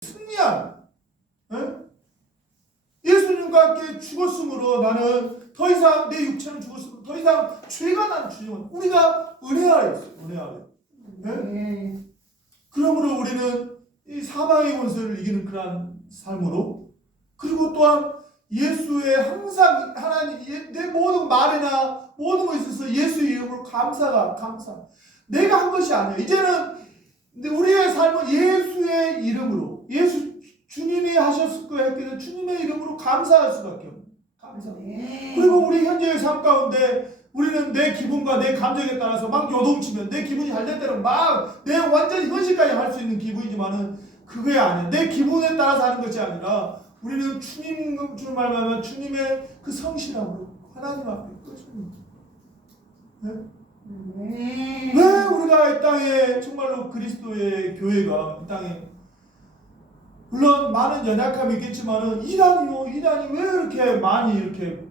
승리한, 예수님과 함께 죽었으므로 나는 더 이상 내 육체는 죽었으므로 더 이상 죄가 난 주님은 우리가 은혜 아래 있어요. 은혜 아래. 그러므로 우리는 이 사망의 권세를 이기는 그러한 삶으로, 그리고 또한 예수의 항상 하나님 내 모든 말이나 모든 것에 있어서 예수의 이름으로 감사. 내가 한 것이 아니야. 이제는 우리의 삶은 예수의 이름으로, 주님이 하셨을 거야 했기에 주님의 이름으로 감사할 수밖에 없는 감사. 그리고 우리 현재의 삶 가운데 우리는 내 기분과 내 감정에 따라서 막 요동치면, 내 기분이 잘 될 때는 막 내 완전히 헌신까지 할 수 있는 기분이지만은 그게 아니야. 내 기분에 따라서 하는 것이 아니라 우리는 주님 줄 말하면 주님의 그 성실함으로 하나님 앞에 끝입니다. 왜 우리가 이 땅에 정말로 그리스도의 교회가 이 땅에, 물론 많은 연약함이 있겠지만은 이단이 왜 이렇게 많이 이렇게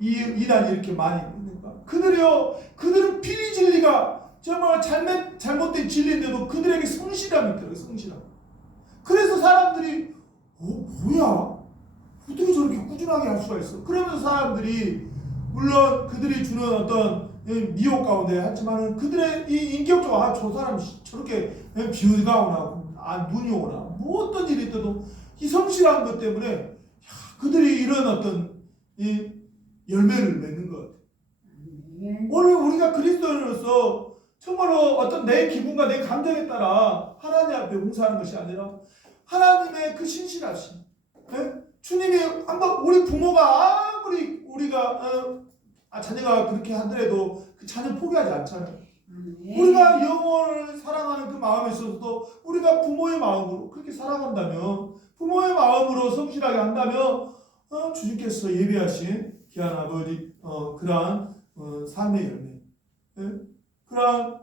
이단이 이렇게 많이 있는가? 그들은 비리 진리가 정말 잘못된 진리인데도 그들에게 성실함이 있더라고요. 성실함. 그래서 사람들이 뭐야? 어떻게 저렇게 꾸준하게 할 수가 있어? 그러면서 사람들이 물론 그들이 주는 어떤 미혹 가운데 하지만은 그들의 이 인격적으로 저 사람 저렇게 비유가 오나 눈이 오나 뭐 어떤 일이 있어도 이 성실한 것 때문에 그들이 이런 어떤 이 열매를 맺는 것 같아요. 오늘 우리가 그리스도인으로서 정말로 어떤 내 기분과 내 감정에 따라 하나님 앞에 봉사하는 것이 아니라 하나님의 그 신실하심, 주님이 한번 우리 부모가 아무리 우리가 자녀가 그렇게 하더라도 그 자녀 포기하지 않잖아요. 우리가 영혼을 사랑하는 그 마음에 있어서도 우리가 부모의 마음으로 그렇게 사랑한다면, 부모의 마음으로 성실하게 한다면 주님께서 예비하신 귀한 아버지 그러한 삶의 열매, 그러한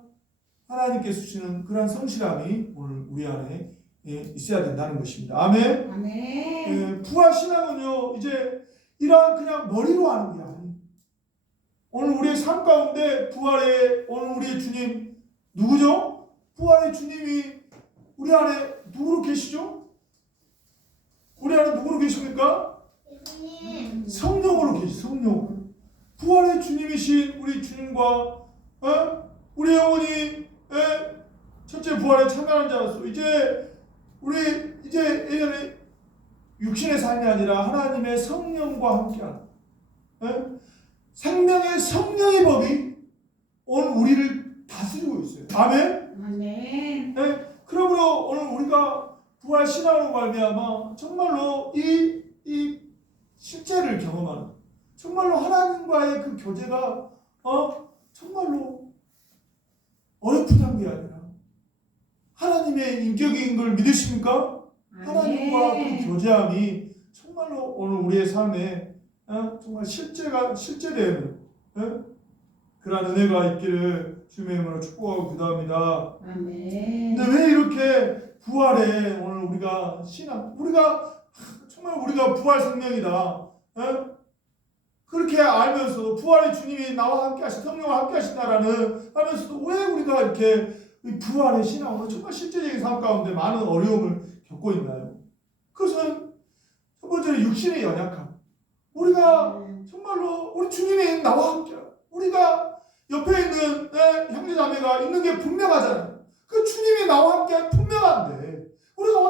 하나님께서 주시는 그러한 성실함이 오늘 우리 안에 있어야 된다는 것입니다. 아멘. 아멘. 부활 신앙은요 이제 이러한 그냥 머리로 하는 게 아니에요. 오늘 우리의 삶 가운데 부활의 오늘 우리의 주님 누구죠? 부활의 주님이 우리 안에 누구로 계시죠? 우리 안에 누구로 계십니까? 성령으로 계시죠. 성령. 부활의 주님이신 우리 주님과 우리 영혼이 첫째 부활에 참여하는 자로서 이제 예전에 육신의 삶이 아니라 하나님의 성령과 함께하는 생명의 성령의 법이 오늘 우리를 다스리고 있어요. 아멘. 아멘. 그러므로 오늘 우리가 부활 신앙으로 말미암아 정말로 이 실제를 경험하는, 정말로 하나님과의 그 교제가 정말로 어렵다는 게 아니라 하나님의 인격인 걸 믿으십니까? 하나님과 그 교제함이 정말로 오늘 우리의 삶에 정말 실제되는 그러한 은혜가 있기를 주님의 이름으로 축복하고 기도합니다. 아멘. 근데 왜 이렇게 부활에 오늘 우리가 정말 우리가 부활 생명이다, 그렇게 알면서도 부활의 주님이 나와 함께 하신 성령과 함께 하신다라는 하면서도 왜 우리가 이렇게 부활의 신앙으로 정말 실제적인 삶 가운데 많은 어려움을 겪고 있나요? 그것은 첫 번째로 육신의 연약함. 우리가 정말로 우리 주님이 나와 함께, 우리가 옆에 있는 형제자매가 있는 게 분명하잖아요. 그 주님이 나와 함께 분명한데 우리가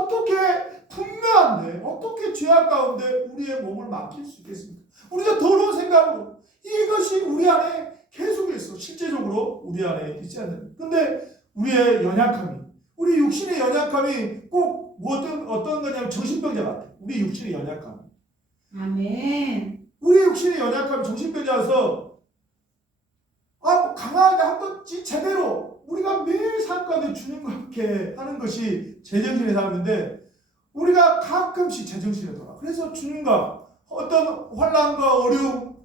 어떻게 죄악 가운데 우리의 몸을 맡길 수 있겠습니까? 우리가 더러운 생각으로 이것이 우리 안에 계속 있어. 실제적으로 우리 안에 있지 않는. 근데 우리의 연약함이, 우리 육신의 연약함이 꼭 어떤 거냐면 정신병자 같아. 우리 육신의 연약함. 아멘. 우리 육신의 연약함 정신병자라서 강하게 한 것이 제대로 우리가 매일 삶 가운데 주님과 함께 하는 것이 제정신의 삶인데 우리가 가끔씩 제정신에 돌아. 그래서 주님과 어떤 환난과 어려움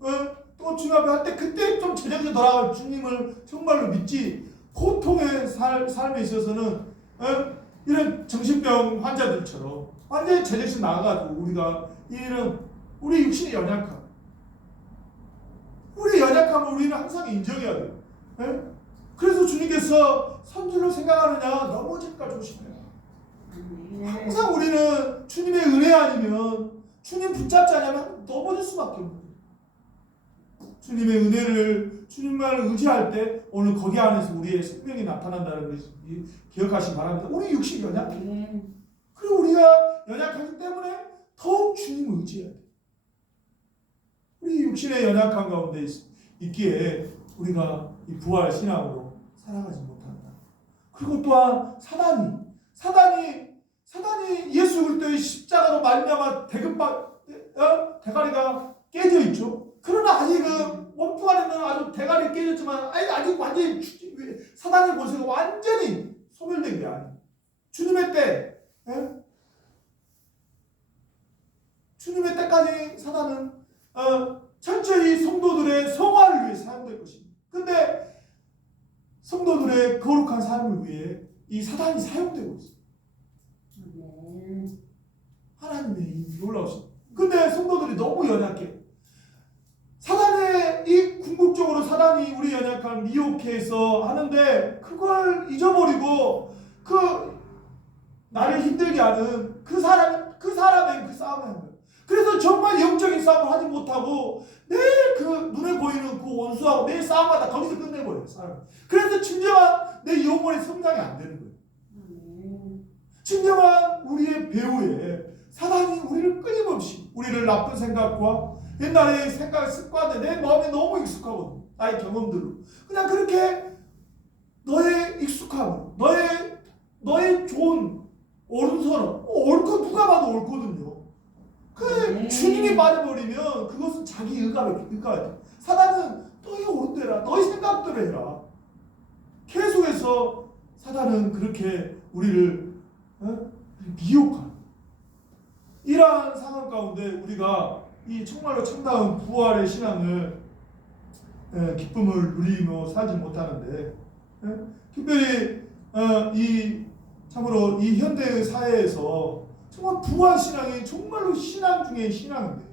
또 주님 앞에 할 때 그때 좀 제정신에 돌아갈 주님을 정말로 믿지, 고통의 삶에 있어서는 이런 정신병 환자들처럼 완전히 제정신 나가가지고 우리가 우리 육신의 연약함, 우리 연약함을 우리는 항상 인정해야 돼요. 그래서 주님께서 선줄로 생각하느냐 넘어질까 조심해라. 항상 우리는 주님의 은혜 아니면 주님 붙잡지 않으면 넘어질 수밖에 없는 거예요. 주님의 은혜를 주님만을 의지할 때 오늘 거기 안에서 우리의 생명이 나타난다는 것을 기억하시기 바랍니다. 우리 육신이 연약해요. 그리고 우리가 연약하기 때문에 더욱 주님을 의지해야 돼요. 우리 육신의 연약한 가운데 있기에 우리가 이 부활 신앙으로 살아가지 못한다. 그리고 또한 사단이 예수 그리스도의 십자가로 말미암아 대가리가 깨져 있죠. 그러나 아직은 몸뚱 안에는 아주 대가리 깨졌지만 아직 완전히 사단의 모습이 완전히 소멸된 게 아니에요. 주님의 때, 주님의 때까지 사단은 철저히 성도들의 성화를 위해 사용될 것입니다. 근데 성도들의 거룩한 삶을 위해 이 사단이 사용되고 있어요. 하나님의 이 놀라우신. 근데 성도들이 너무 연약해. 사단의 이 궁극적으로 사단이 우리 연약함 미혹해서 하는데 그걸 잊어버리고 그 나를 힘들게 하는 그 사람의 그 싸움을 하는 거예요. 그래서 정말 영적인 싸움을 하지 못하고 매일 그 눈에 보이는 그 원수하고 매일 싸움하다 거기서 끝내버려요. 사람. 그래서 진정한 내 영혼의 성장이 안 되는 거예요. 진정한 우리의 배후에 사단이 우리를 끊임없이 우리를 나쁜 생각과 옛날의 생각 습관들 내 마음에 너무 익숙하거든. 나의 경험들로 그냥 그렇게 너의 익숙함 너의 좋은 옳은서는 옳고 누가 봐도 옳거든요. 그 주님이 빠져버리면 그것은 자기 의가 돼. 사단은 너희 옳은 대라 너희 생각대로 해라. 계속해서 사단은 그렇게 우리를 미혹하는 이러한 상황 가운데 우리가 이 정말로 참다운 부활의 신앙을 기쁨을 누리며 살지 못하는데 특별히 참으로 이 현대의 사회에서 정말 부활 신앙이 정말로 신앙 중에 신앙인데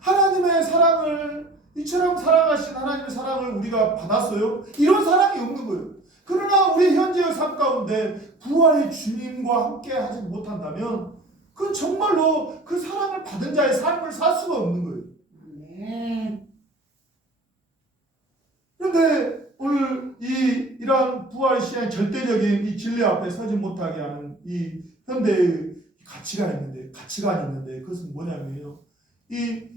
하나님의 사랑을 이처럼 사랑하신 하나님의 사랑을 우리가 받았어요? 이런 사랑이 없는 거예요. 그러나 우리 현재의 삶 가운데 부활의 주님과 함께 하지 못한다면 그건 정말로 그 사랑을 받은 자의 삶을 살 수가 없는 거예요. 그런데 오늘 이러한 부활의 신앙의 절대적인 이 진리 앞에 서지 못하게 하는 이 현대의 가치관이 있는데 그것은 뭐냐면요. 이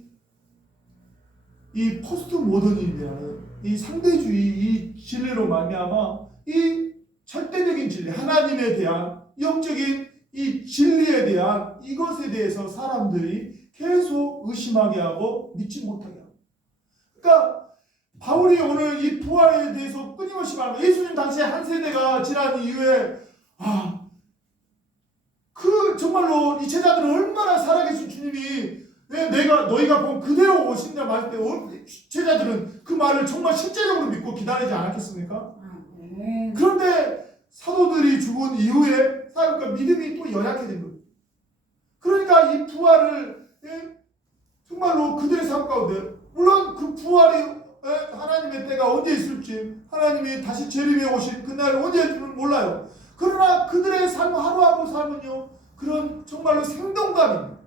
포스트 모더니즘이라는 이 상대주의 이 진리로 말미암아 이 절대적인 진리 하나님에 대한 영적인 이 진리에 대한 이것에 대해서 사람들이 계속 의심하게 하고 믿지 못하게 하고 그러니까 바울이 오늘 이 부활에 대해서 끊임없이 말합니다. 예수님 당시에 한 세대가 지난 이후에 그 정말로 이 제자들은 얼마나 살아계신 주님이 너희가 본 그대로 오신다 말할 때 제자들은 그 말을 정말 실제적으로 믿고 기다리지 않았겠습니까? 그런데 사도들이 죽은 이후에 그러니까 믿음이 또 연약해진 거예요. 그러니까 이 부활을 정말로 그들의 삶 가운데 물론 그 부활이 하나님의 때가 언제 있을지 하나님이 다시 재림해 오실 그날이 언제일지는 몰라요. 그러나 그들의 삶 하루하루 삶은요 그런 정말로 생동감입니다.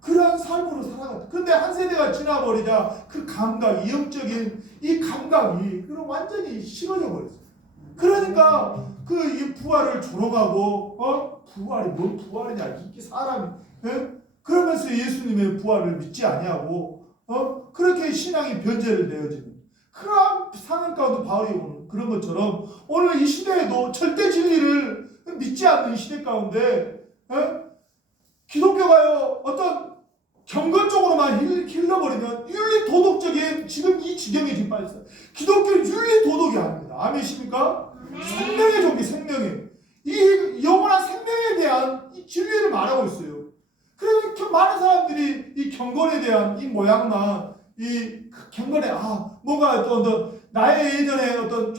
그러한 삶으로 살아갔다. 그런데 한 세대가 지나버리자 그 감각이 영적인 이 감각이 그럼 완전히 식어져 버렸어요. 그러니까 이 부활을 조롱하고 부활이 뭔 부활이냐 이게 사람이 그러면서 예수님의 부활을 믿지 아니하고 그렇게 신앙이 변제를 되어지는 그러한 상황 가운데 바울이 오는 그런 것처럼 오늘 이 시대에도 절대 진리를 믿지 않는 시대 가운데 기독교가요 어떤 경건 쪽으로만 흘러버리면 윤리 도덕적인 지금 이 지경에 지금 빠졌어요. 기독교는 윤리 도덕이 아닙니다. 아멘이십니까? 생명의 종기 생명의 이 영원한 생명에 대한 이 진리를 말하고 있어요. 그러니까 많은 사람들이 이 경건에 대한 이 모양만 이 경건에 뭔가 어떤 나의 예전에 어떤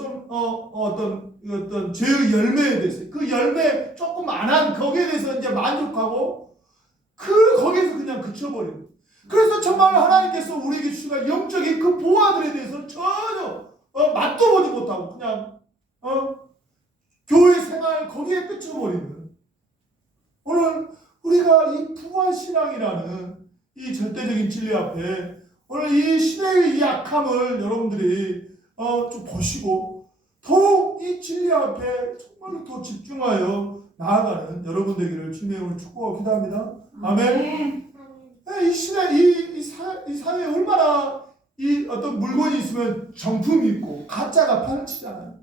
죄의 열매에 대해서 그 열매 조금 안 한 거기에 대해서 이제 만족하고 거기에서 그냥 그쳐버려요. 그래서 정말 하나님께서 우리에게 주시는 영적인 그 보화들에 대해서 전혀 맛도 보지 못하고 그냥 교회 생활 거기에 그쳐버리는 오늘 우리가 이 부활신앙이라는 이 절대적인 진리 앞에 오늘 이 시대의 이 약함을 여러분들이 좀 보시고 더욱 이 진리 앞에 정말로 더 집중하여 나아가는 여러분 되기를 주님의 이름으로 축복하고 기도합니다. 아멘. 이 시대, 이 사회에 얼마나 이 어떤 물건이 있으면 정품이 있고 가짜가 판치잖아요.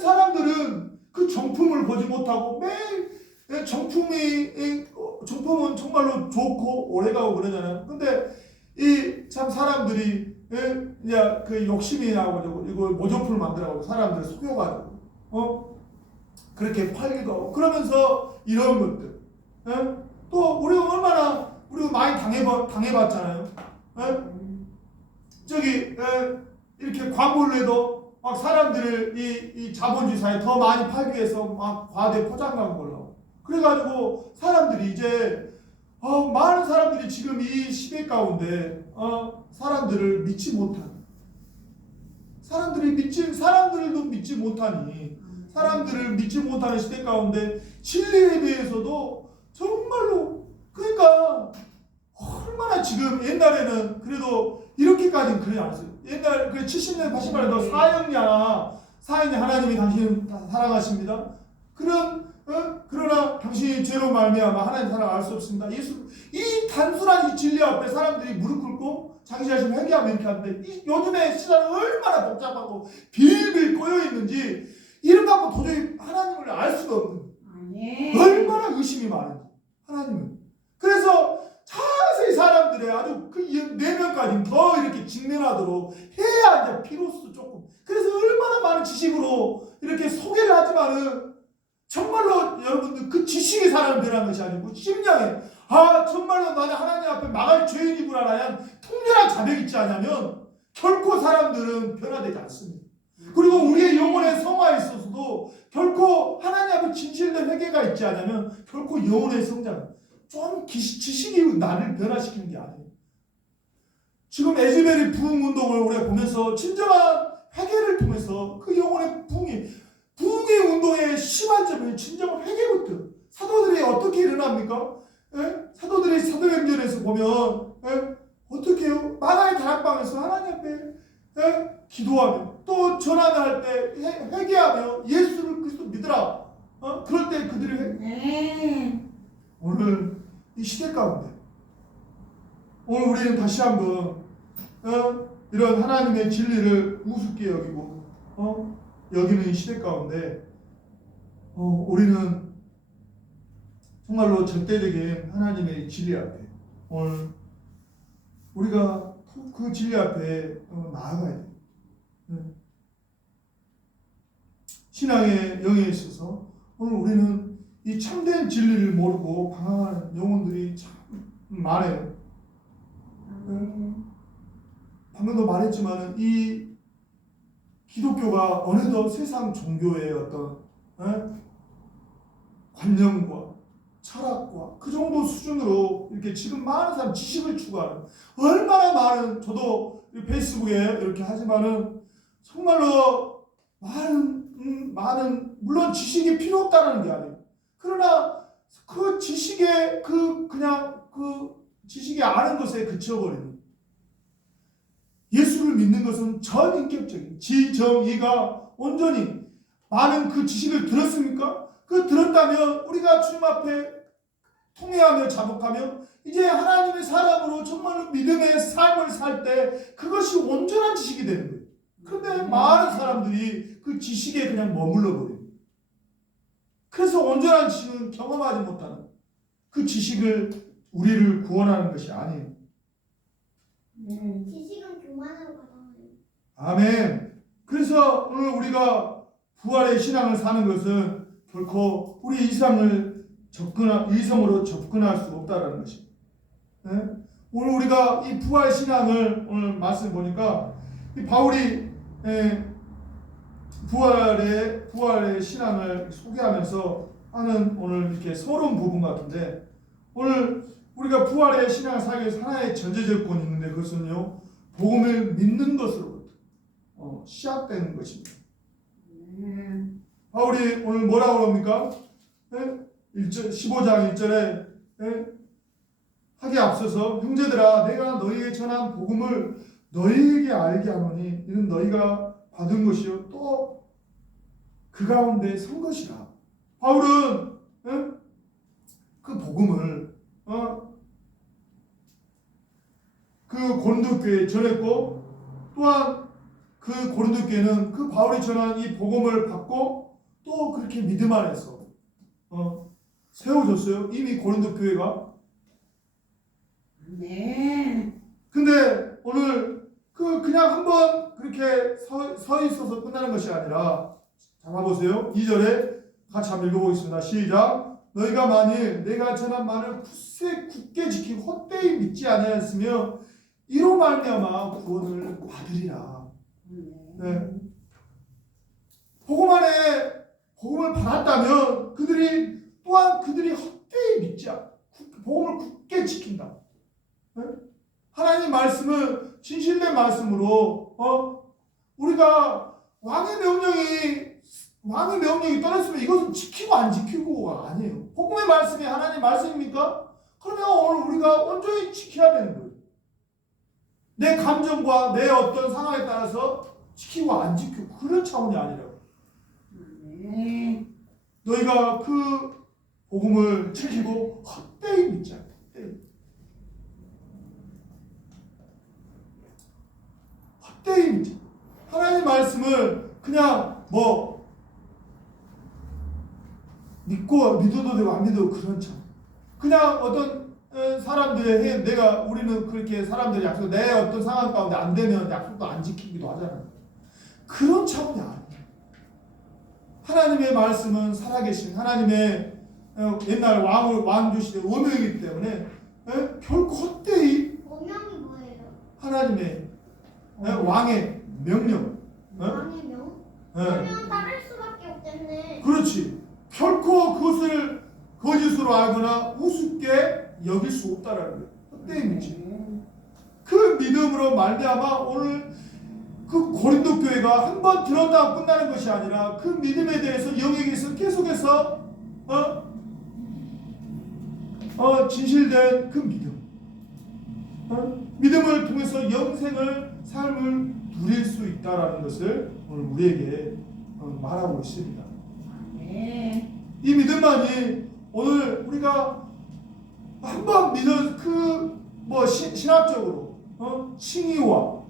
사람들은 그 정품을 보지 못하고 매일 정품은 정말로 좋고 오래가고 그러잖아요. 근데 이 참 사람들이 이제 그 욕심이 나고 이거 모조품을 만들어가지고 사람들을 속여가지고 그렇게 팔기도 하고 그러면서 이런 것들 또 우리가 얼마나 우리가 많이 당해봤잖아요. 저기 이렇게 광고를 해도 막 사람들을 이 자본주의 사회에 더 많이 팔기 위해서 막 과대 포장 광고를 하고 그래가지고 사람들이 이제 많은 사람들이 지금 이 시대 가운데 사람들을 믿지 못하는 사람들도 믿지 못하니 사람들을 믿지 못하는 시대 가운데 진리에 대해서도 정말로 그러니까 얼마나 지금 옛날에는 그래도 이렇게까지는 그러지 않았어요. 옛날 그 70년 80년에도 사형이 하나님이 당신을 사랑하십니다. 그러나 당신이 죄로 말미암아 하나님 사랑을 알 수 없습니다. 이 단순한 이 진리 앞에 사람들이 무릎 꿇고 자기 자신을 회개하고 이렇게 하는데 요즘에 시대는 얼마나 복잡하고 빌빌 꼬여 있는지 이런 거 갖고 도저히 하나님을 알 수가 없는 얼마나 의심이 많은지 하나님은 그래서 자세히 사람들의 아주 그 내면까지 더 이렇게 직면하도록 해야 이제 비로소 조금 그래서 얼마나 많은 지식으로 이렇게 소개를 하지만은 정말로 여러분들 그 지식이 사람을 변한 것이 아니고 심령에 정말로 나는 하나님 앞에 망할 죄인이구나 라는 통렬한 자백이 있지 않냐면 결코 사람들은 변화되지 않습니다. 그리고 우리의 영혼의 성화에 있어서도 결코 하나님 앞에 진실된 회개가 있지 않냐면 결코 영혼의 성장 좀 지식이 나를 변화시키는 게 아니에요. 지금 에즈베리 부흥 운동을 우리가 보면서 진정한 회개를 통해서 그 영혼의 부흥의 운동의 시발점은 진정한 회개부터 사도들이 어떻게 일어납니까? 사도들이 사도행전에서 보면 어떻게 해요? 마가의 다락방에서 하나님 앞에 기도하며 또 전환할 때 회개하며 예수를 그리스도 믿으라. 그럴 때 그들이 오늘 이 시대 가운데 오늘 우리는 다시 한번 이런 하나님의 진리를 우습게 여기고 여기는 이 시대 가운데 우리는 정말로 절대적인 하나님의 진리 앞에 오늘 우리가 그 진리 앞에 나아가야 돼요. 신앙의 영에 있어서 오늘 우리는 이 참된 진리를 모르고 방황하는 영혼들이 참 많아요. 방금도 말했지만 이 기독교가 어느덧 세상 종교의 어떤 관념과 철학과 그 정도 수준으로 이렇게 지금 많은 사람 지식을 추구하는 얼마나 많은 저도 페이스북에 이렇게 하지만은 정말로 많은 물론 지식이 필요 없다는 게 아니에요. 그러나 그 지식에 그냥 지식이 아는 것에 그쳐버리는 예수를 믿는 것은 전인격적인 지정의가 온전히 많은 그 지식을 들었습니까? 그 들었다면 우리가 주님 앞에 통회하며 자복하며 이제 하나님의 사람으로 정말로 믿음의 삶을 살 때 그것이 온전한 지식이 되는 거예요. 그런데 많은 사람들이 그 지식에 그냥 머물러 버려요. 그래서 온전한 지식은 경험하지 못하는 그 지식을 우리를 구원하는 것이 아니에요. 지식은 교만하고 가난해요. 아멘. 그래서 오늘 우리가 부활의 신앙을 사는 것은 결코 우리 이성으로 접근할 수 없다는 것입니다. 오늘 우리가 이 부활 신앙을 오늘 말씀 보니까 이 바울이 부활의 신앙을 소개하면서 하는 오늘 이렇게 서론 부분 같은데 오늘 우리가 부활의 신앙을 살기 위해서 하나의 전제 조건이 있는데 그것은요 복음을 믿는 것으로부터 시작되는 것입니다. 바울이 오늘 뭐라고 합니까? 15장 1절에 하기 앞서서 형제들아 내가 너희에게 전한 복음을 너희에게 알게 하노니 이는 너희가 받은 것이요 또 그 가운데 선 것이라. 바울은 그 복음을 그 고린도 교회에 전했고 또한 그 고린도 교회는 그 바울이 전한 이 복음을 받고 또 그렇게 믿음 안에서 세워졌어요. 이미 고린도 교회가. 아멘. 근데 오늘 그냥 한번 그렇게 서 있어서 끝나는 것이 아니라 자 봐보세요. 2절에 같이 한번 읽어보겠습니다. 시작. 너희가 만일 내가 전한 말을 굳게 지키고 헛되이 믿지 아니하였으며 이로 말미암아 구원을 받으리라. 네. 복음 안에 복음을 받았다면 그들이 또한 그들이 헛되이 믿지 않고 복음을 굳게 지킨다. 네? 하나님 말씀을 진실된 말씀으로 우리가 왕의 명령이 떨어졌으면 이것은 지키고 안 지키고가 아니에요. 복음의 말씀이 하나님 말씀입니까? 그러면 오늘 우리가 온전히 지켜야 되는 거예요. 내 감정과 내 어떤 상황에 따라서 지키고 안 지키고 그런 차원이 아니라고. 너희가 그 복음을 지키고 헛되이 믿지 않고 헛되이 믿지. 하나님 말씀을 그냥 믿어도 되고 안 믿어도 그런 차. 그냥 어떤 사람들의 우리는 그렇게 사람들의 약속 내 어떤 상황 가운데 안 되면 약속도 안 지키기도 하잖아요. 그런 차원이 아니에요. 하나님의 말씀은 살아계신 하나님의 옛날 왕조 시대 오명이기 때문에 결코 헛되이 오명이 뭐예요? 하나님의 왕의 명령. 왕의 명? 그러면 따를 수밖에 없겠네. 그렇지. 결코 그것을 거짓으로 알거나 우습게 여길 수 없다라는 거예요. 헛되이 믿지. 그 믿음으로 말미암아 오늘 그 고린도 교회가 한 번 들었다고 끝나는 것이 아니라 그 믿음에 대해서 영에게서 계속해서 진실된 그 믿음, 믿음을 통해서 영생을 삶을 누릴 수 있다라는 것을 오늘 우리에게 말하고 있습니다. 이 믿음만이 오늘 우리가 한번 믿어 신학적으로 칭의와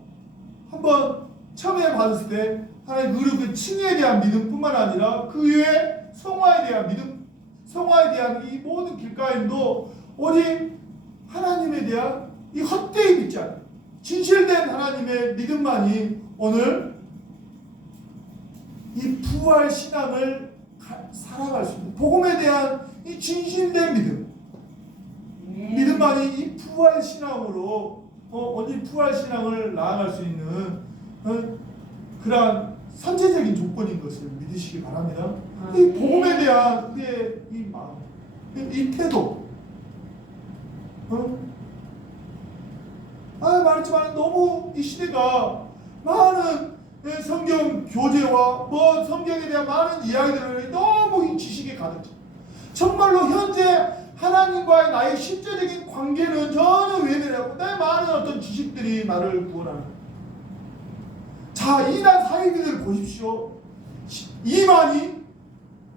한번 처음에 받았을 때 하나님 그 칭의에 대한 믿음뿐만 아니라 그 외에 성화에 대한 믿음, 성화에 대한 이 모든 길가임도 오직 하나님에 대한 이 헛되이 믿지 않는 진실된 하나님의 믿음만이 오늘 이 부활 신앙을 살아갈 수 있는 복음에 대한 이 진실된 믿음, 믿음만이 이 부활 신앙으로 오늘 부활 신앙을 나아갈 수 있는 그러한 선제적인 조건인 것을 믿으시기 바랍니다. 이 복음에 대한 우리의 이 마음, 이 태도. 말했지만 너무 이 시대가 많은 성경 교재와 성경에 대한 많은 이야기들을 너무 이 지식에 가득. 정말로 현재 하나님과의 나의 실제적인 관계는 전혀 외면하고 내 많은 어떤 지식들이 나를 구원하는. 자, 이단 사이비들 보십시오. 이만희,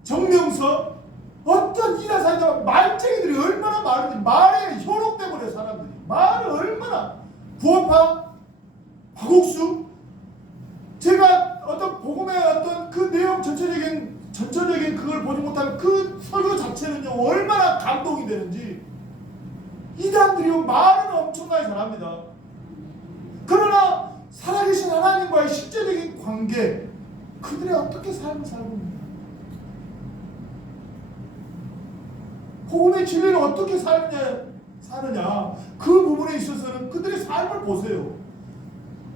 정명석, 어떤 이단 사이비들 말쟁이들이 얼마나 많은지 말에 현혹돼버려 사람들이. 말을 얼마나 구원파, 박옥수 제가 어떤 복음의 어떤 그 내용 전체적인 그걸 보지 못하면 그 설교 자체는요 얼마나 감동이 되는지 이단들이요 말은 엄청나게 잘합니다. 그러나 살아계신 하나님과의 실제적인 관계 그들이 어떻게 삶을 살고 있는가, 복음의 진리를 어떻게 사느냐 그 부분에 있어서는 그들의 삶을 보세요.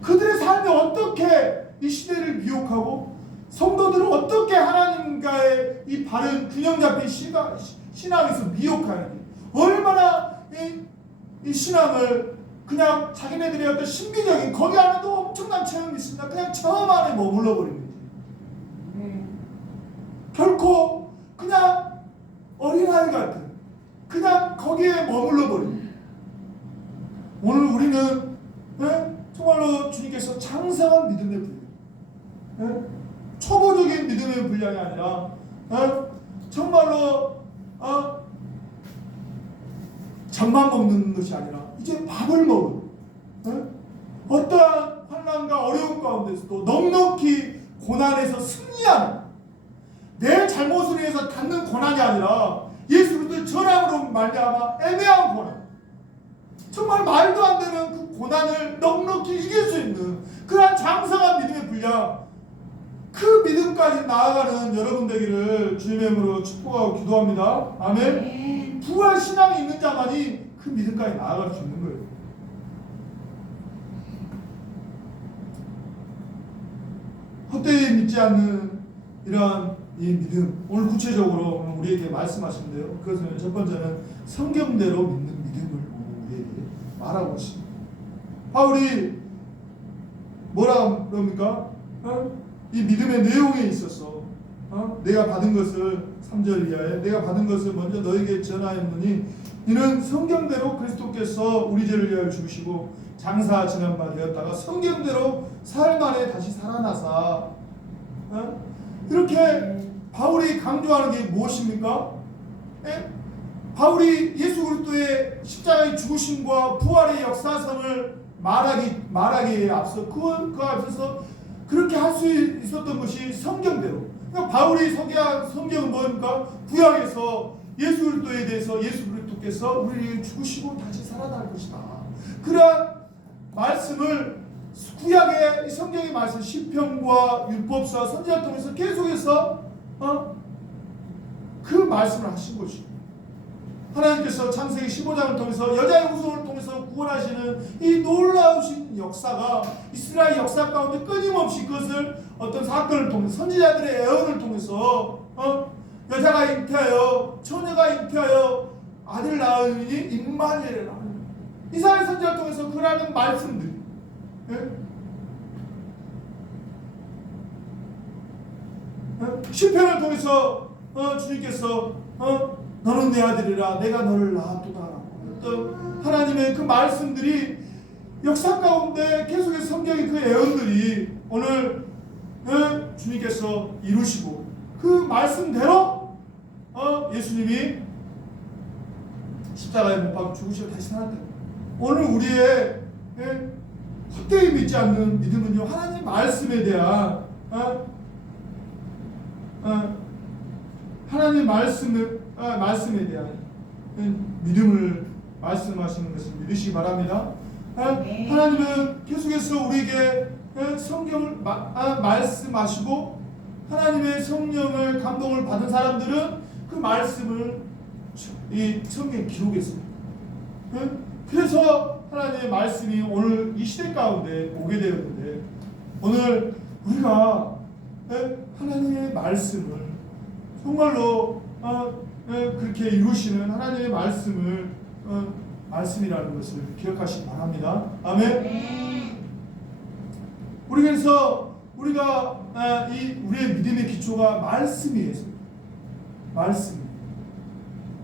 그들의 삶이 어떻게 이 시대를 미혹하고 성도들을 어떻게 하나님과의 이 바른 균형 잡힌 신앙에서 미혹하는지, 얼마나 이 신앙을 그냥 자기네들의 어떤 신비적인 거기 안에도 엄청난 체험이 있습니다. 그냥 체험 안에 머물러 버린 거지. 결코 그냥 어린아이 같은 그냥 거기에 머물러 버립니다. 오늘 우리는 정말로 주님께서 장성한 믿음의 분량, 초보적인 믿음의 분량이 아니라 정말로 젖만 먹는 것이 아니라 이제 밥을 먹은 어떠한 환난과 어려움 가운데서도 넉넉히 고난에서 승리하는, 내 잘못으로 인해서 닿는 고난이 아니라 예수 그리스도의 전함으로 말미암아 애매한 고난, 정말 말도 안 되는 그 고난을 넉넉히 이길 수 있는 그러한 장성한 믿음의 분량, 그 믿음까지 나아가는 여러분 되기를 주님의 이름으로 축복하고 기도합니다. 아멘. 부활 신앙이 있는 자만이 그 믿음까지 나아갈 수 있는 거예요. 헛되이 믿지 않는 이러한 이 믿음, 오늘 구체적으로 우리에게 말씀하시는데요. 그것은 첫 번째는 성경대로 믿는 믿음을 우리에게 말하고 있습니다. 바울이 뭐라 그럽니까? 이 믿음의 내용에 있어서 내가 받은 것을 3절 이하에 내가 받은 것을 먼저 너에게 전하였느니 이는 성경대로 그리스도께서 우리 죄를 위하여 죽으시고 장사 지난 바 되었다가 성경대로 사흘 만에 다시 살아나사, 이렇게 바울이 강조하는 게 무엇입니까? 바울이 예수 그리스도의 십자가의 죽으심과 부활의 역사성을 말하기에 앞서 그 앞에서 그렇게 할 수 있었던 것이 성경대로. 그러니까 바울이 소개한 성경은 뭡니까? 구약에서 예수 그리스도에 대해서 예수 그리스도께서 우리를 죽으시고 다시 살아날 것이다. 그러한 말씀을 구약의 성경의 말씀 시편과 율법서 선지자 통해서 계속해서 그 말씀을 하신 것이죠. 하나님께서 창세기 15장을 통해서 여자의 후손을 통해서 구원하시는 이 놀라우신 역사가 이스라엘 역사 가운데 끊임없이 그것을 어떤 사건을 통해서 선지자들의 예언을 통해서 여자가 잉태하여 처녀가 잉태하여 아들 낳으니 임마누엘이라 이스라엘 선지자를 통해서 그러는 말씀들, 시편을 통해서 주님께서 너는 내 아들이라 내가 너를 낳았도다. 어떤 하나님의 그 말씀들이 역사 가운데 계속해서 성경의 그 예언들이 오늘 주님께서 이루시고 그 말씀대로 예수님이 십자가에 못 박혀 죽으시고 다시 살았다. 오늘 우리의 헛되이 믿지 않는 믿음은요, 하나님 말씀에 대한 하나님 말씀에 대한 믿음을 말씀하시는 것을 믿으시기 바랍니다. 하나님은 계속해서 우리에게 성경을 말씀하시고 하나님의 성령을 감동을 받은 사람들은 그 말씀을 이 성경에 기록했습니다. 그래서 하나님의 말씀이 오늘 이 시대 가운데 오게 되었는데, 오늘 우리가 하나님의 말씀을 정말로 그렇게 이루시는 하나님의 말씀을 말씀이라는 것을 기억하시기 바랍니다. 아멘. 그래서 우리가 우리의 믿음의 기초가 말씀이에요. 말씀.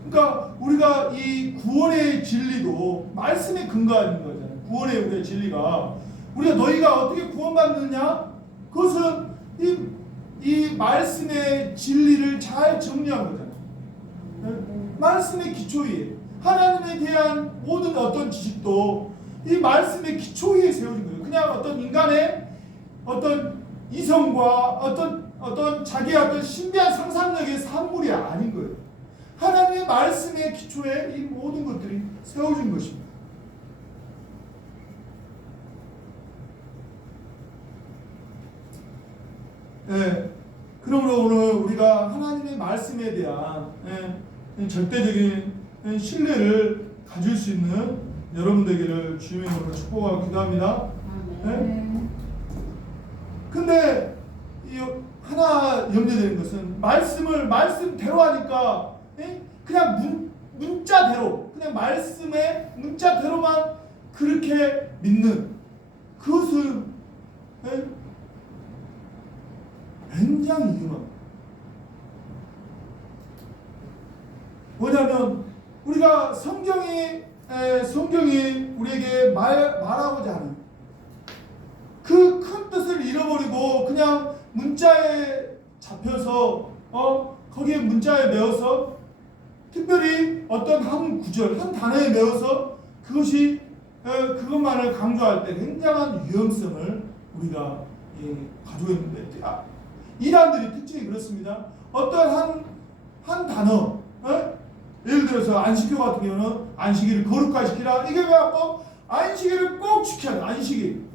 그러니까 우리가 이 구원의 진리도 말씀에 근거하는 거잖아요. 구원의 우리의 진리가 우리가 너희가 어떻게 구원받느냐? 그것은 이 말씀의 진리를 잘 정리한 거잖아요. 말씀의 기초에 하나님에 대한 모든 어떤 지식도 이 말씀의 기초 위에 세워진 거예요. 그냥 어떤 인간의 어떤 이성과 어떤 자기의 어떤 신비한 상상력의 산물이 아닌 거예요. 하나님의 말씀의 기초에 이 모든 것들이 세워진 것입니다. 그러므로 오늘 우리가 하나님의 말씀에 대한 절대적인 신뢰를 가질 수 있는 여러분 되기를 주님의 이름으로 축복하고 기도합니다. 근데 하나 염려되는 것은 말씀대로 하니까 그냥 문자대로 그냥 말씀의 문자대로만 그렇게 믿는 그것은 굉장히 위험합니다. 우리가 성경이 우리에게 말하고자 하는 그 큰 뜻을 잃어버리고 그냥 문자에 잡혀서 거기에 문자에 매어서 특별히 어떤 한 구절 한 단어에 매어서 그것만을 강조할 때 굉장한 위험성을 우리가 가지고 있는데 이단들이 특징이 그렇습니다. 어떤 한 단어 예를 들어서 안식교 같은 경우는 안식일을 거룩하게 시키라. 이게 왜 갖고 안식일을 꼭 지켜야 돼. 안식일.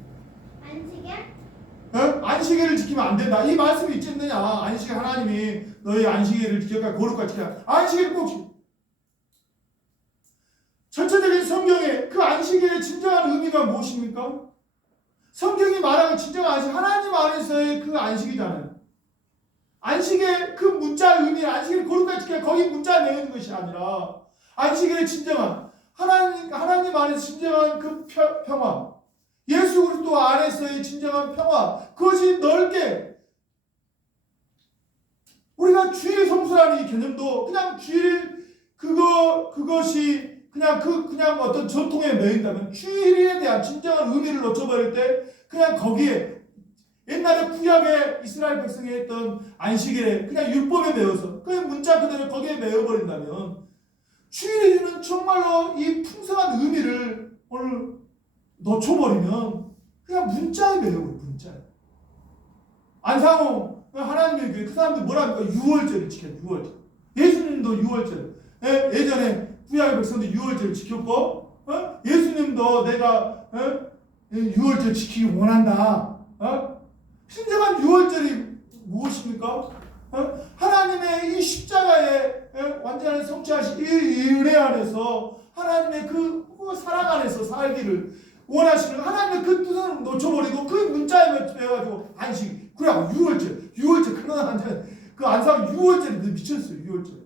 안식일을 지키면 안 된다. 이 말씀이 있지 않느냐. 안식일 하나님이 너희 안식일을 지켜가 거룩하게 지키라. 안식일을 꼭 지켜. 전체적인 성경에 그 안식일의 진정한 의미가 무엇입니까? 성경이 말하는 진정한 안식, 하나님 안에서의 그 안식이잖아요. 안식의 그 문자의 의미, 안식일을 거룩하게 지켜야 거기 문자에 매여 있는 것이 아니라 안식일의 진정한 하나님 안에서 진정한 그 평화, 예수 그리스도 안에서의 진정한 평화, 그것이 넓게 우리가 주일 성수라는 이 개념도 그냥 주일 그것이 그냥 어떤 전통에 매인다면 주일에 대한 진정한 의미를 놓쳐버릴 때 그냥 거기에 옛날에 구약의 이스라엘 백성이 했던 안식일에 그냥 율법에 매여서 그 문자 그대로 거기에 매여버린다면 주일에 주는 정말로 이 풍성한 의미를 오늘 놓쳐버리면 그냥 문자에 매여버려. 문자에. 안상호 하나님의 교회 그 사람들 뭐라 합니까? 6월절을 지켜요. 6월절. 예수님도 6월절. 예전에 구약의 백성도 6월절을 지켰고 예수님도 내가 6월절 지키기 원한다. 진정한 6월절이 무엇입니까? 하나님의 이 십자가의 완전한 성취하신 이 은혜 안에서 하나님의 그 사랑 안에서 살기를 원하시는 하나님의 그 뜻을 놓쳐버리고 그 문자에 매가지고 안식. 그래 6월절 그러나 그 안상 6월절에 미쳤어요. 6월절.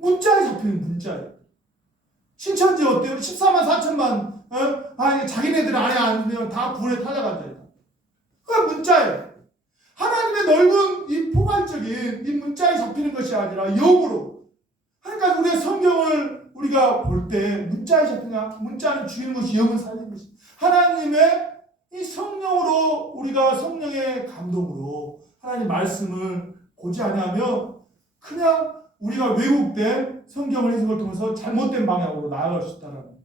문자에 잡히는 문자에. 신천지 어때요? 14만 4천만 자기네들 안에 앉으면 다 불에 타져간다. 그게 문자예요. 하나님의 넓은 이 포괄적인 이 문자에 잡히는 것이 아니라 영으로. 그러니까 우리의 성경을 우리가 볼 때 문자에 잡히냐? 문자는 죽이는 것이 영을 살리는 것이. 하나님의 이 성령으로 우리가 성령의 감동으로 하나님 말씀을 보지 아니하면 그냥 우리가 왜곡된 성경을 해석을 통해서 잘못된 방향으로 나아갈 수 있다는 거예요.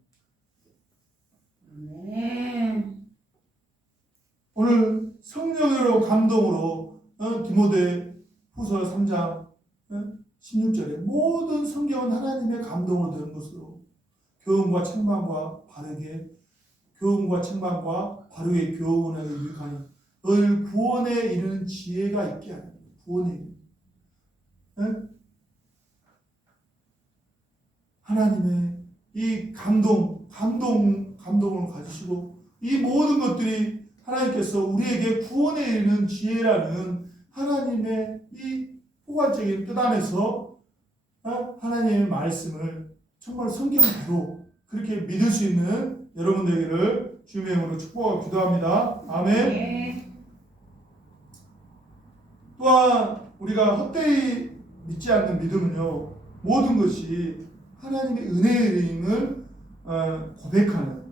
오늘 성령으로 감동으로 디모데 후서 3장 16절에 모든 성경은 하나님의 감동으로 된 것으로 교훈과 책망과 바르게 교훈하여 유익하니 늘 구원에 이르는 지혜가 있게 하는 구원에 이르는 하나님의 이 감동을 가지시고 이 모든 것들이 하나님께서 우리에게 구원에 이르는 지혜라는 하나님의 이 포괄적인 뜻 안에서 하나님의 말씀을 정말 성경대로 그렇게 믿을 수 있는 여러분 되기를 주님의 이름으로 축복하고 기도합니다. 아멘. 또한 우리가 헛되이 믿지 않는 믿음은요, 모든 것이 하나님의 은혜임을 고백하는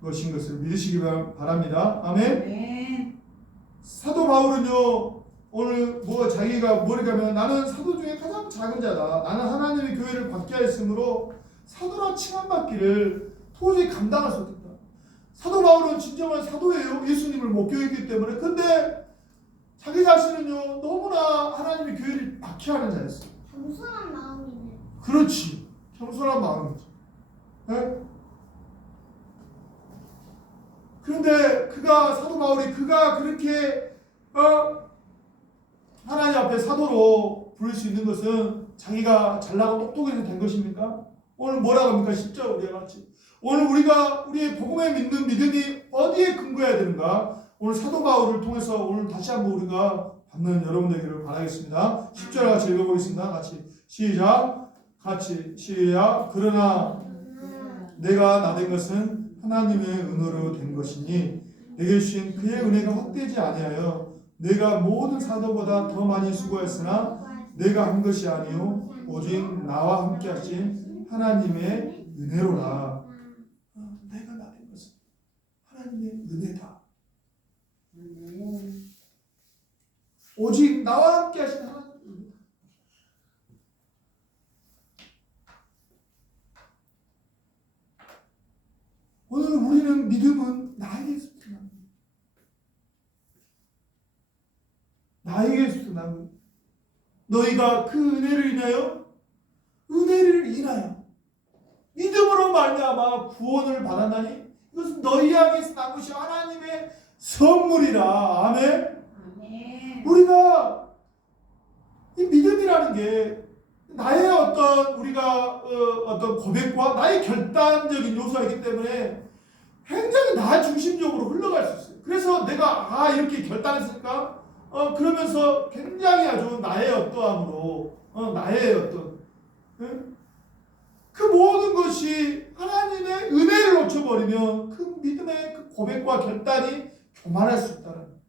것인 것을 믿으시기 바랍니다. 아멘. 사도 바울은요, 오늘 자기가 가면 나는 사도 중에 가장 작은 자다. 나는 하나님의 교회를 받게 하였으므로 사도라 칭함받기를 도저히 감당할 수 없다. 사도 바울은 진정한 사도예요. 예수님을 목교했기 때문에. 근데 자기 자신은요, 너무나 하나님의 교회를 박해하는 자였어요. 겸손한 마음이네. 그렇지. 겸손한 마음이지. 네? 그런데 사도 바울이 그렇게 하나님 앞에 사도로 부를 수 있는 것은 자기가 잘나고 똑똑해서 된 것입니까? 오늘 뭐라고 합니까? 10절 우리가 같이. 오늘 우리의 복음에 믿는 믿음이 어디에 근거해야 되는가? 오늘 사도 바울을 통해서 오늘 다시 한번 우리가 받는 여러분 되기를 바라겠습니다. 10절 같이 읽어보겠습니다. 같이 시작. 그러나 내가 나된 것은 하나님의 은혜로 된 것이니 내게 주신 그의 은혜가 헛되지 아니하여 내가 모든 사도보다 더 많이 수고했으나 내가 한 것이 아니요 오직 나와 함께 하신 하나님의 은혜로라. 내가 나는 것은 하나님의 은혜다. 아멘. 오직 나와 함께 하신 하나님의 은혜다. 오늘 우리는 믿음은 나에게서부터 납니다. 나에게서부터 납니다. 너희가 그 은혜를 인하여 믿음으로 말미암아 구원을 받았나니 이것은 너희에게서 난 것이 하나님의 선물이라. 아멘. 아멘. 우리가 이 믿음이라는 게 나의 우리가 어떤 고백과 나의 결단적인 요소가 있기 때문에 굉장히 나 중심적으로 흘러갈 수 있어요. 그래서 내가 이렇게 결단했을까? 그러면서 굉장히 아주 나의 어떠함으로 나의 어떤 그 모든 것이 하나님의 은혜를 놓쳐버리면 그 믿음의 그 고백과 결단이 교만할 수 있다는 거예요.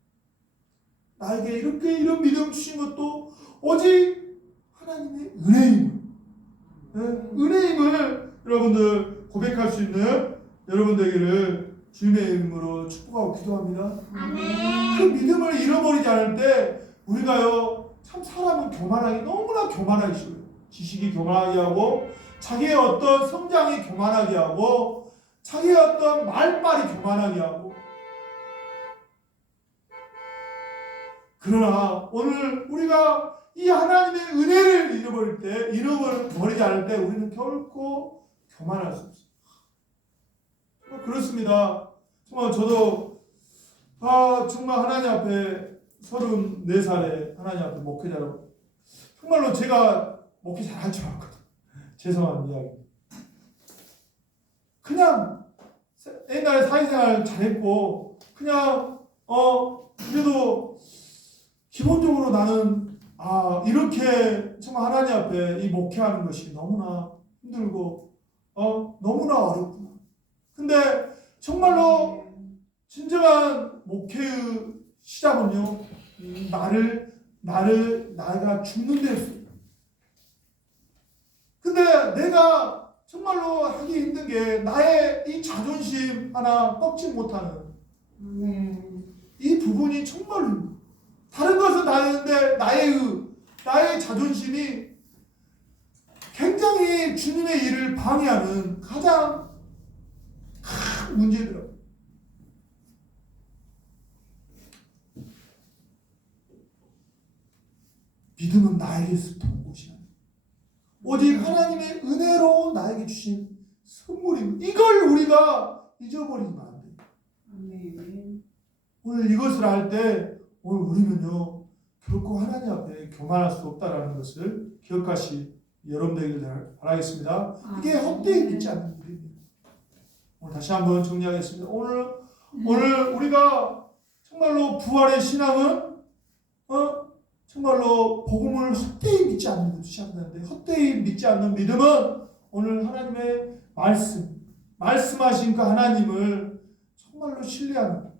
나에게 이런 믿음 주신 것도 오직 하나님의 은혜임을, 은혜임을 여러분들 고백할 수 있는 여러분 되기를 주님의 이름으로 축복하고 기도합니다. 그 믿음을 잃어버리지 않을 때 우리가요 참 사람은 너무나 교만하기 싫어요. 지식이 교만하게 하고 자기의 어떤 성장이 교만하게 하고 자기의 어떤 말빨이 교만하게 하고. 그러나 오늘 우리가 이 하나님의 은혜를 잃어버리지 않을 때 우리는 결코 교만할 수 없어요. 정말 그렇습니다. 정말 저도 정말 하나님 앞에 34살에 하나님 앞에 목회자로 정말로 제가 목회 잘할 줄 알았거든. 죄송한 이야기. 그냥 옛날에 사회생활 잘했고 그냥 그래도 기본적으로 나는 이렇게 정말 하나님 앞에 이 목회하는 것이 너무나 힘들고 너무나 어렵구나. 근데 정말로 진정한 목회의 시작은요 나가 죽는 데였어요. 근데 내가 정말로 하기 힘든 게 나의 이 자존심 하나 꺾지 못하는 이 부분이 정말로 힘들어요. 다른 것은 다 했는데 나의 자존심이 굉장히 주님의 일을 방해하는 가장 큰 문제더라고요. 믿음은 나에게서부터 온 것이 아니라 오직 하나님의 은혜로 나에게 주신 선물입니다. 이걸 우리가 잊어버리면 안 돼요. 아멘. 오늘 이것을 할 때 오늘 우리는요 결코 하나님 앞에 교만할 수 없다라는 것을 기억하시 여러분 되기를 바라겠습니다. 이게 헛되이 믿지 않는 일입니다. 오늘 다시 한번 정리하겠습니다. 오늘 우리가 정말로 부활의 신앙은 정말로 복음을 헛되이 믿지 않는 것도 시작되는데 헛되이 믿지 않는 믿음은 오늘 하나님의 말씀하신 그 하나님을 정말로 신뢰하는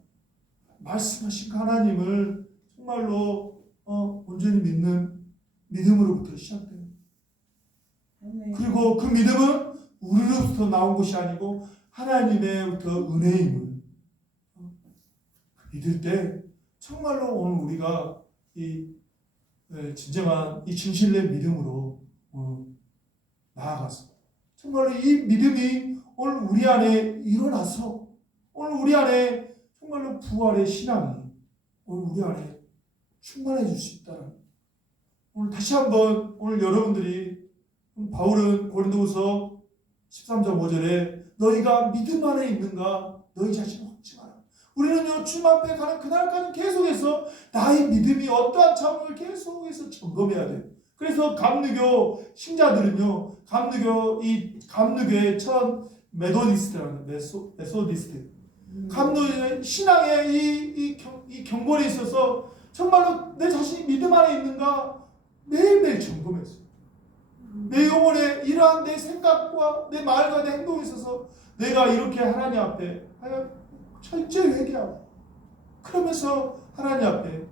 말씀하신 그 하나님을 정말로 온전히 믿는 믿음으로부터 시작돼요. 그리고 그 믿음은 우리로부터 나온 것이 아니고 하나님의부터 은혜임을 믿을 때 정말로 오늘 우리가 이 진정한 이 진실의 믿음으로 나아가서 정말로 이 믿음이 오늘 우리 안에 일어나서 오늘 우리 안에 정말로 부활의 신앙이 오늘 우리 안에 충만해질 수 있다는 오늘 다시 한번 오늘 여러분들이 바울은 고린도후서 13장 5절에 너희가 믿음 안에 있는가 너희 자신을 헛지 마라. 우리는요 주님 앞에 가는 그날까지 계속해서 나의 믿음이 어떠한 차원을 계속해서 점검해야 돼요. 그래서 감리교 신자들은요 감리교의 첫 메소디스트 감리교의 신앙의 이 경건에 있어서 정말로 내 자신이 믿음 안에 있는가 매일매일 점검했어요. 내 영혼에 이러한 내 생각과 내 말과 내 행동에 있어서 내가 이렇게 하나님 앞에 철저히 회개하고 그러면서 하나님 앞에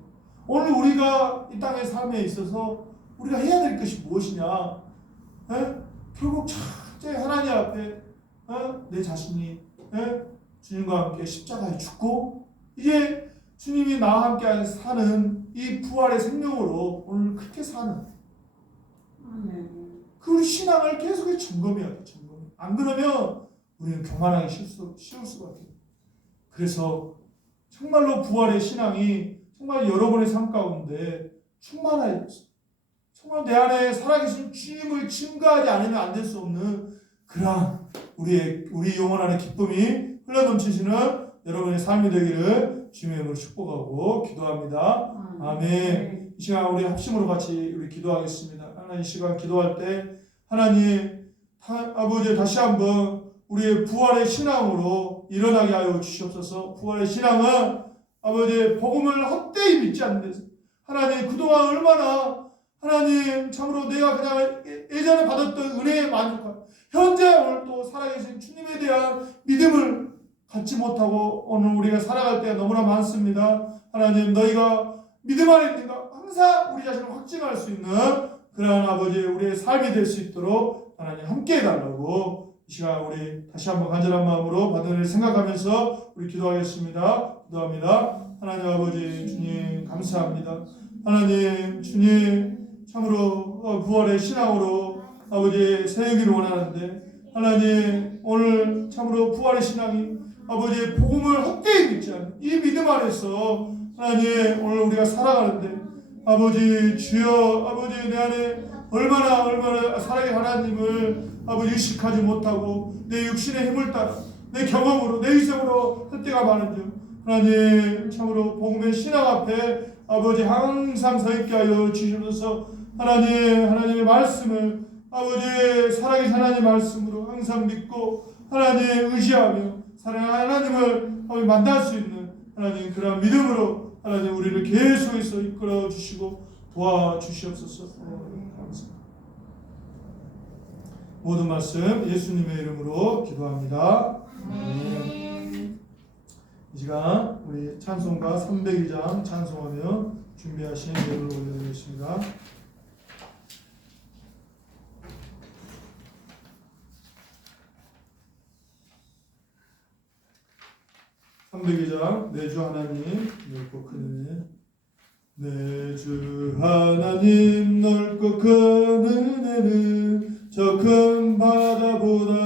오늘 우리가 이 땅의 삶에 있어서 우리가 해야 될 것이 무엇이냐? 결국 철저히 하나님 앞에 내 자신이 주님과 함께 십자가에 죽고 이제 주님이 나와 함께 사는 이 부활의 생명으로 오늘 그렇게 사는 아멘. 그 신앙을 계속 점검해야 돼. 점검. 안 그러면 우리는 교만하기 쉬울 수가 없어요. 그래서 정말로 부활의 신앙이 정말 여러분의 삶 가운데 충만해야 돼요. 정말 내 안에 살아계신 주님을 증거하지 않으면 안 될 수 없는 그러한 우리 영혼 안에 기쁨이 흘러넘치시는 여러분의 삶이 되기를 주님의 이름으로 축복하고 기도합니다. 아멘. 이 시간 우리 합심으로 같이 우리 기도하겠습니다. 하나님, 이 시간 기도할 때 하나님 아버지 다시 한번 우리의 부활의 신앙으로 일어나게 하여 주시옵소서. 부활의 신앙은 아버지 복음을 헛되이 믿지 않는 데서 하나님 그동안 얼마나 하나님 참으로 내가 그냥 예전에 받았던 은혜에 만족하고 현재 오늘 또 살아계신 주님에 대한 믿음을 갖지 못하고 오늘 우리가 살아갈 때가 너무나 많습니다. 하나님 너희가 믿음 안에 있는가 항상 우리 자신을 확증할 수 있는 그러한 아버지 우리의 삶이 될 수 있도록 하나님 함께 해달라고 이 시간 우리 다시 한번 간절한 마음으로 받은 은혜를 생각하면서 우리 기도하겠습니다. 기도합니다. 하나님 아버지 주님 감사합니다. 하나님 주님 참으로 부활의 신앙으로 아버지 세우기를 원하는데 하나님 오늘 참으로 부활의 신앙이 아버지의 복음을 헛되이 믿지 않는 이 믿음 안에서 하나님 오늘 우리가 살아가는데 아버지 주여 아버지 내 안에 얼마나 사랑의 하나님을 아버지 의식하지 못하고 내 육신의 힘을 따라 내 경험으로 내 의성으로 할 때가 많은지 하나님 참으로 복음의 신앙 앞에 아버지 항상 서 있게 하여 주시옵소서. 하나님의 말씀을 아버지 살아계신 하나님의 말씀으로 항상 믿고 하나님 의지하며 사랑하는 하나님을 만날 수 있는 하나님 그런 믿음으로 하나님 우리를 계속해서 이끌어 주시고 도와주시옵소서. 감사합니다. 모든 말씀 예수님의 이름으로 기도합니다. 이 시간 우리 찬송가 302장 찬송하며 준비하신 예물을 올려드리겠습니다. 302장 내 주 하나님 넓고 큰 은혜 내 주 하나님 넓고 큰 은혜는 저 큰 바다보다